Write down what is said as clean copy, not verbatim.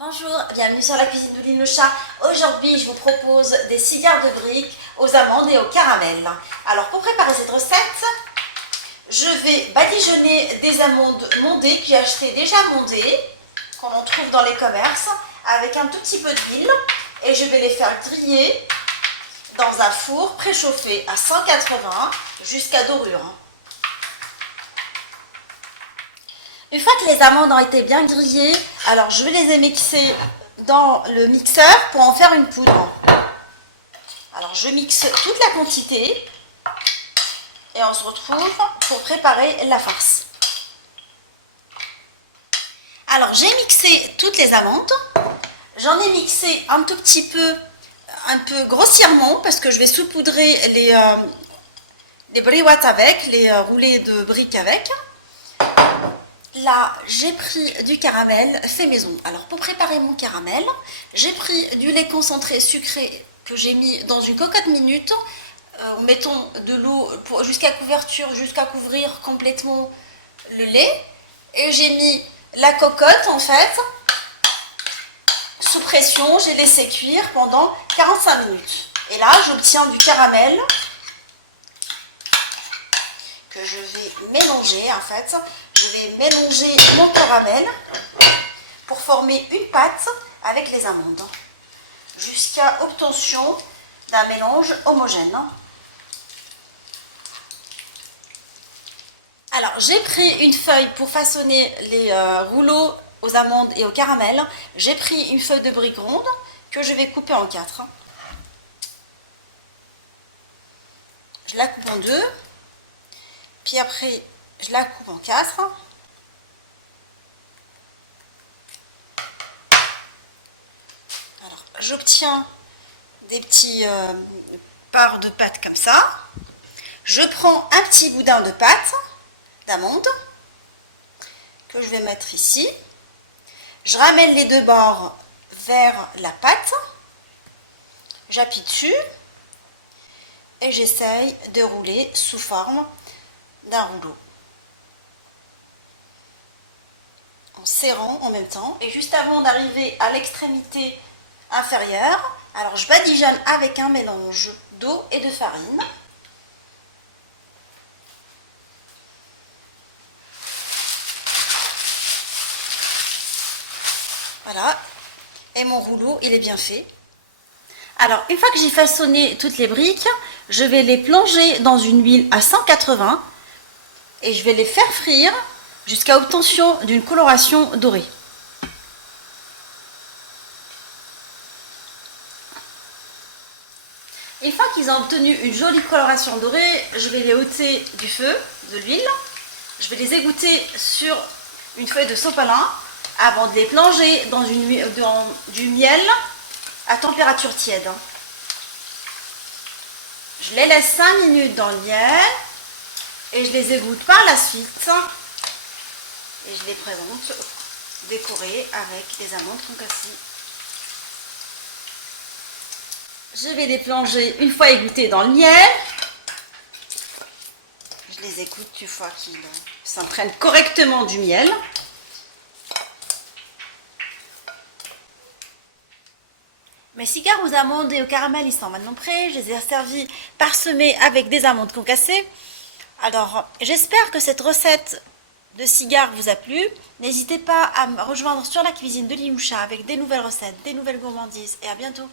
Bonjour, bienvenue sur la cuisine de Lynn le chat. Aujourd'hui, je vous propose des cigares de briques aux amandes et au caramel. Alors, pour préparer cette recette, je vais badigeonner des amandes mondées que j'ai achetées déjà mondées, qu'on en trouve dans les commerces, avec un tout petit peu d'huile. Et je vais les faire griller dans un four préchauffé à 180 jusqu'à dorure. Une fois que les amandes ont été bien grillées, alors je vais les mixer dans le mixeur pour en faire une poudre. Alors je mixe toute la quantité et on se retrouve pour préparer la farce. Alors j'ai mixé toutes les amandes, j'en ai mixé un tout petit peu, un peu grossièrement parce que je vais saupoudrer les briouates avec, les roulés de briques avec. Là, j'ai pris du caramel fait maison. Alors, pour préparer mon caramel, j'ai pris du lait concentré sucré que j'ai mis dans une cocotte minute. Mettons de l'eau jusqu'à couverture, jusqu'à couvrir complètement le lait. Et j'ai mis la cocotte, en fait, sous pression. J'ai laissé cuire pendant 45 minutes. Et là, j'obtiens du caramel que je vais mélanger, en fait. Je vais mélanger mon caramel pour former une pâte avec les amandes jusqu'à obtention d'un mélange homogène. Alors, j'ai pris une feuille pour façonner les rouleaux aux amandes et au caramel. J'ai pris une feuille de brique ronde que je vais couper en 4. Je la coupe en 2. Puis après, je la coupe en 4. Alors, j'obtiens des petits parts de pâte comme ça. Je prends un petit boudin de pâte d'amande que je vais mettre ici. Je ramène les deux bords vers la pâte. J'appuie dessus et j'essaye de rouler sous forme d'un rouleau, en serrant en même temps. Et juste avant d'arriver à l'extrémité inférieure, alors je badigeonne avec un mélange d'eau et de farine. Voilà, et mon rouleau il est bien fait. Alors une fois que j'ai façonné toutes les briques, je vais les plonger dans une huile à 180 et je vais les faire frire jusqu'à obtention d'une coloration dorée. Une fois qu'ils ont obtenu une jolie coloration dorée, je vais les ôter du feu, de l'huile. Je vais les égoutter sur une feuille de sopalin avant de les plonger dans du miel à température tiède. Je les laisse 5 minutes dans le miel et je les égoutte par la suite et je les présente décorées avec des amandes concassées. Je vais les plonger une fois égouttées dans le miel. Je les égoutte une fois qu'ils s'imprègnent correctement du miel. Mes cigares aux amandes et au caramel, ils sont maintenant prêts. Je les ai servis parsemés avec des amandes concassées. Alors, j'espère que cette recette de cigares vous a plu. N'hésitez pas à me rejoindre sur la cuisine de Lynn le chat avec des nouvelles recettes, des nouvelles gourmandises et à bientôt.